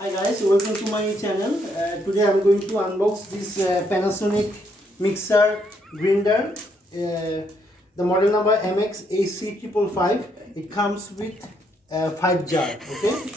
Hi guys, welcome to my channel. Today I'm going to unbox this Panasonic mixer grinder. The model number MX AC555. It comes with 5 jar. Okay.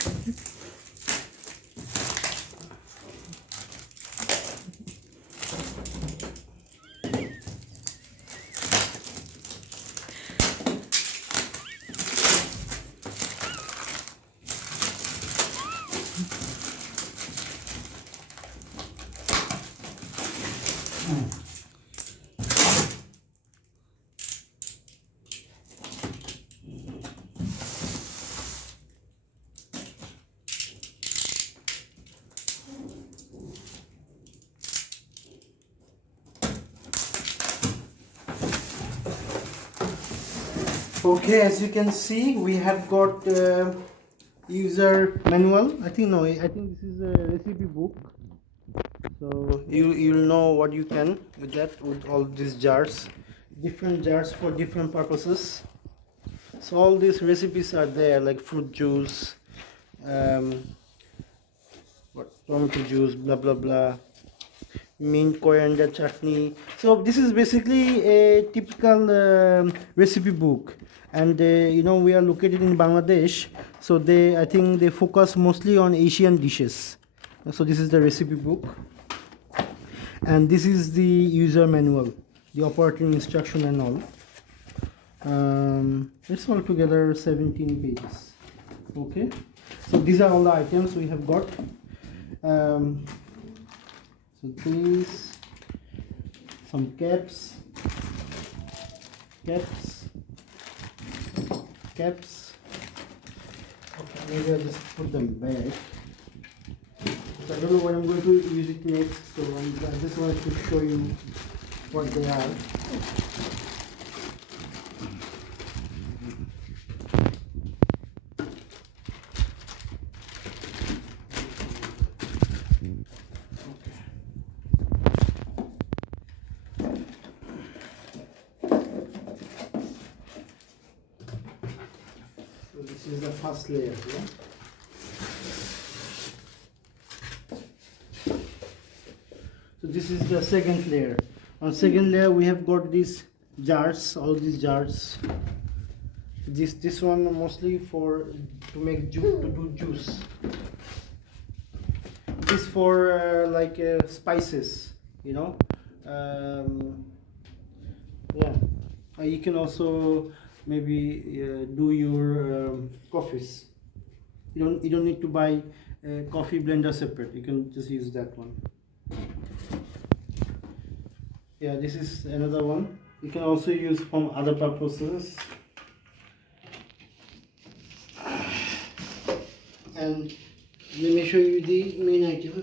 Okay, as you can see, we have got user manual. I think this is a recipe book. So you'll know what you can with that, with all these jars, different jars for different purposes. So all these recipes are there, like fruit juice, tomato juice, blah blah blah, mint coriander chutney. So this is basically a typical recipe book, and we are located in Bangladesh, so I think they focus mostly on Asian dishes. So this is the recipe book, and this is the user manual, the operating instruction and all. It's all together 17 pages. Okay, so these are all the items we have got. So these, some caps. Okay, maybe I'll just put them back. So I don't know what I'm going to use it next, so I just wanted to show you what they are. This is the first layer, yeah? So this is the second layer. On second layer we have got these jars, all these jars. This one mostly to make juice, to do juice. This for spices, yeah. You can also maybe do your coffees. You don't need to buy a coffee blender separate. You can just use that one. Yeah, this is another one. You can also use from other purposes. And let me show you the main item.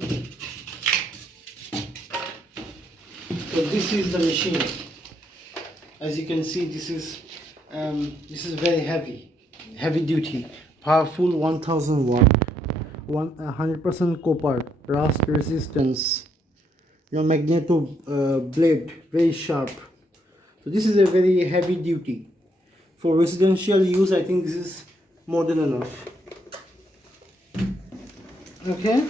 So this is the machine. As you can see, this is very heavy duty, powerful, 1000 watt, 100% copper, rust resistance, magneto blade, very sharp. So this is a very heavy duty. For residential use, I think this is more than enough. Okay,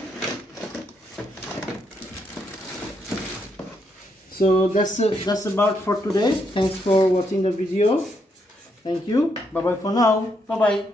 so that's about for today. Thanks for watching the video. Thank you. Bye bye for now. Bye bye.